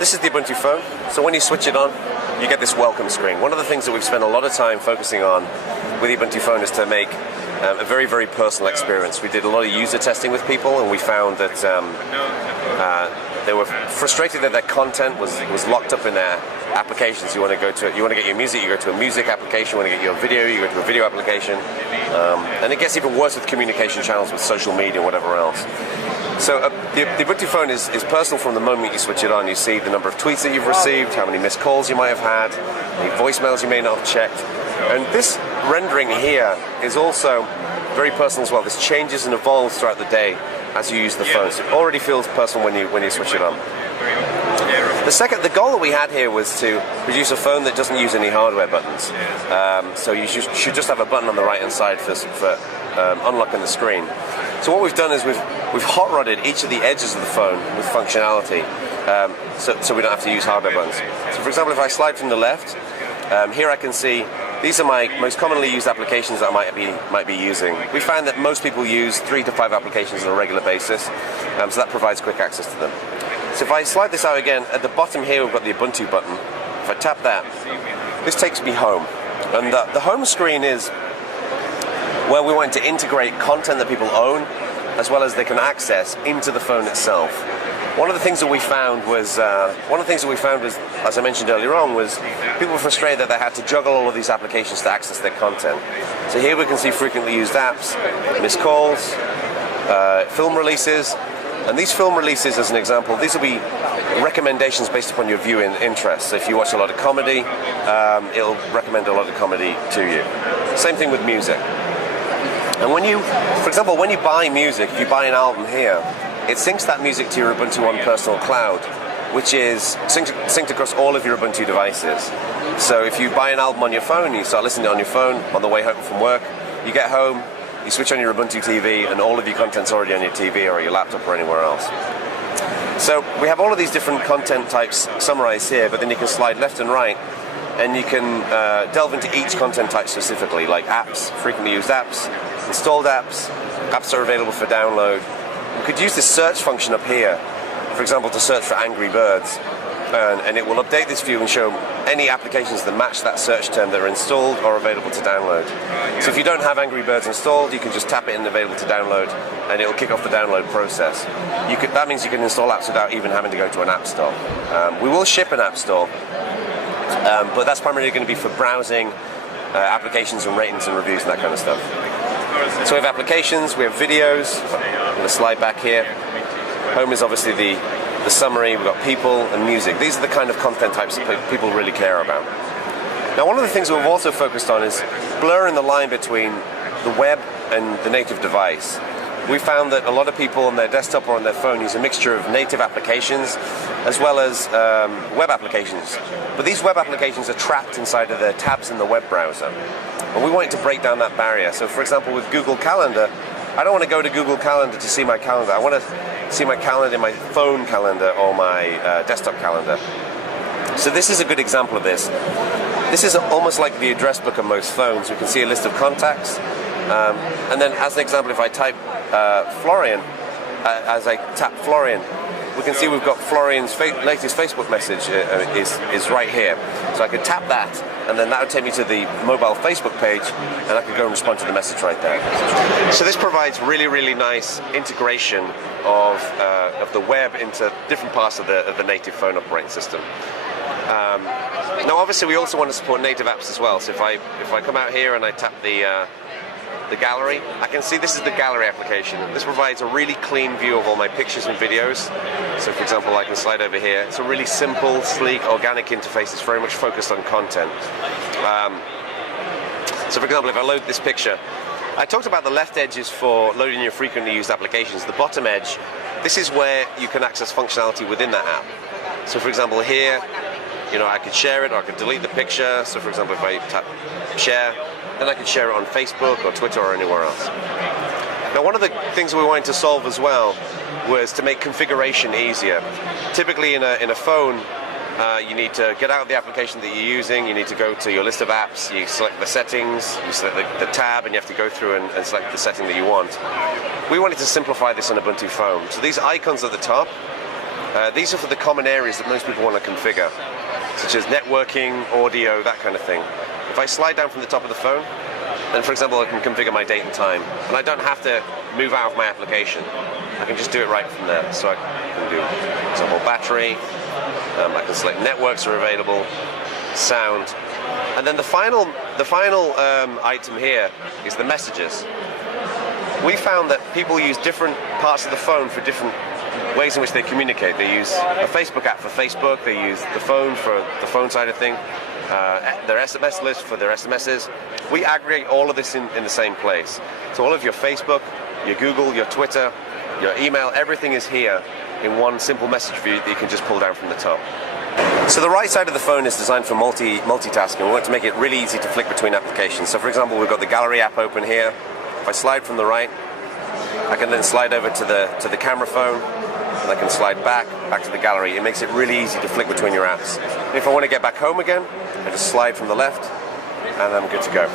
This is the Ubuntu phone. So when you switch it on, you get this welcome screen. One of the things that we've spent a lot of time focusing on with the Ubuntu phone is to make a very, very personal experience. We did a lot of user testing with people, and we found that they were frustrated that their content was locked up in their applications. You want to get your music, you go to a music application. You want to get your video, you go to a video application. And it gets even worse with communication channels, with social media, whatever else. So the Ubuntu phone is personal from the moment you switch it on. You see the number of tweets that you've received, how many missed calls you might have had, any voicemails you may not have checked. And this rendering here is also very personal as well. This changes and evolves throughout the day as you use the phone. So it already feels personal when you switch it on. The goal that we had here was to produce a phone that doesn't use any hardware buttons. So you should just have a button on the right-hand side for unlocking the screen. So what we've done is we've hot-rodded each of the edges of the phone with functionality, so we don't have to use hardware buttons. So for example, if I slide from the left, here I can see these are my most commonly used applications that I might be using. We found that most people use 3 to 5 applications on a regular basis, so that provides quick access to them. So if I slide this out again, at the bottom here we've got the Ubuntu button. If I tap that, this takes me home. And the home screen is where we want to integrate content that people own as well as they can access into the phone itself. One of the things that we found was, as I mentioned earlier on, was people were frustrated that they had to juggle all of these applications to access their content. So here we can see frequently used apps, missed calls, film releases, and these film releases, as an example, these will be recommendations based upon your viewing interests. So if you watch a lot of comedy, it'll recommend a lot of comedy to you. Same thing with music. And for example, when you buy music, if you buy an album here, it syncs that music to your Ubuntu One personal cloud, which is synced across all of your Ubuntu devices. So if you buy an album on your phone, you start listening on your phone on the way home from work, you get home, you switch on your Ubuntu TV, and all of your content's already on your TV or your laptop or anywhere else. So we have all of these different content types summarized here, but then you can slide left and right, and you can delve into each content type specifically, like apps, frequently used apps, installed apps, apps that are available for download. We could use this search function up here, for example, to search for Angry Birds, and it will update this view and show any applications that match that search term that are installed or available to download. So if you don't have Angry Birds installed, you can just tap it in available to download, and it will kick off the download process. That means you can install apps without even having to go to an app store. We will ship an app store, but that's primarily going to be for browsing applications and ratings and reviews and that kind of stuff. So we have applications, we have videos. I'm going to slide back here. Home is obviously the summary. We've got people and music. These are the kind of content types that people really care about. Now, one of the things that we've also focused on is blurring the line between the web and the native device. We found that a lot of people on their desktop or on their phone use a mixture of native applications as well as web applications. But these web applications are trapped inside of the tabs in the web browser. And we wanted to break down that barrier. So for example, with Google Calendar, I don't want to go to Google Calendar to see my calendar. I want to see my calendar in my phone calendar or my desktop calendar. So this is a good example of this. This is almost like the address book on most phones. We can see a list of contacts. And then as an example, if I type Florian, as I tap Florian, we can see we've got Florian's latest Facebook message is right here. So I could tap that, and then that would take me to the mobile Facebook page, and I could go and respond to the message right there. So this provides really, really nice integration of the web into different parts of the native phone operating system. Now, obviously, we also want to support native apps as well. So if I come out here and I tap the gallery, I can see this is the gallery application. This provides a really clean view of all my pictures and videos. So for example, I can slide over here. It's a really simple, sleek, organic interface. It's very much focused on content. So for example, if I load this picture, I talked about the left edge is for loading your frequently used applications. The bottom edge, this is where you can access functionality within that app. So for example here, I could share it or I could delete the picture. So for example, if I tap share, then I could share it on Facebook or Twitter or anywhere else. Now, one of the things we wanted to solve as well was to make configuration easier. Typically in a phone, you need to get out of the application that you're using, you need to go to your list of apps, you select the settings, you select the tab, and you have to go through and select the setting that you want. We wanted to simplify this on Ubuntu phone. So these icons at the top, These are for the common areas that most people want to configure, such as networking, audio, that kind of thing. If I slide down from the top of the phone, then for example I can configure my date and time, and I don't have to move out of my application. I can just do it right from there. So I can do, for example, battery, I can select networks are available, sound, and then the final item here is the messages. We found that people use different parts of the phone for different ways in which they communicate. They use a Facebook app for Facebook, they use the phone for the phone side of thing, their SMS list for their SMSs. We aggregate all of this in the same place. So all of your Facebook, your Google, your Twitter, your email, everything is here in one simple message view that you can just pull down from the top. So the right side of the phone is designed for multitasking. We want to make it really easy to flick between applications. So for example, we've got the gallery app open here. If I slide from the right, I can then slide over to the camera phone, and I can slide back to the gallery. It makes it really easy to flick between your apps. And if I want to get back home again, I just slide from the left, and I'm good to go.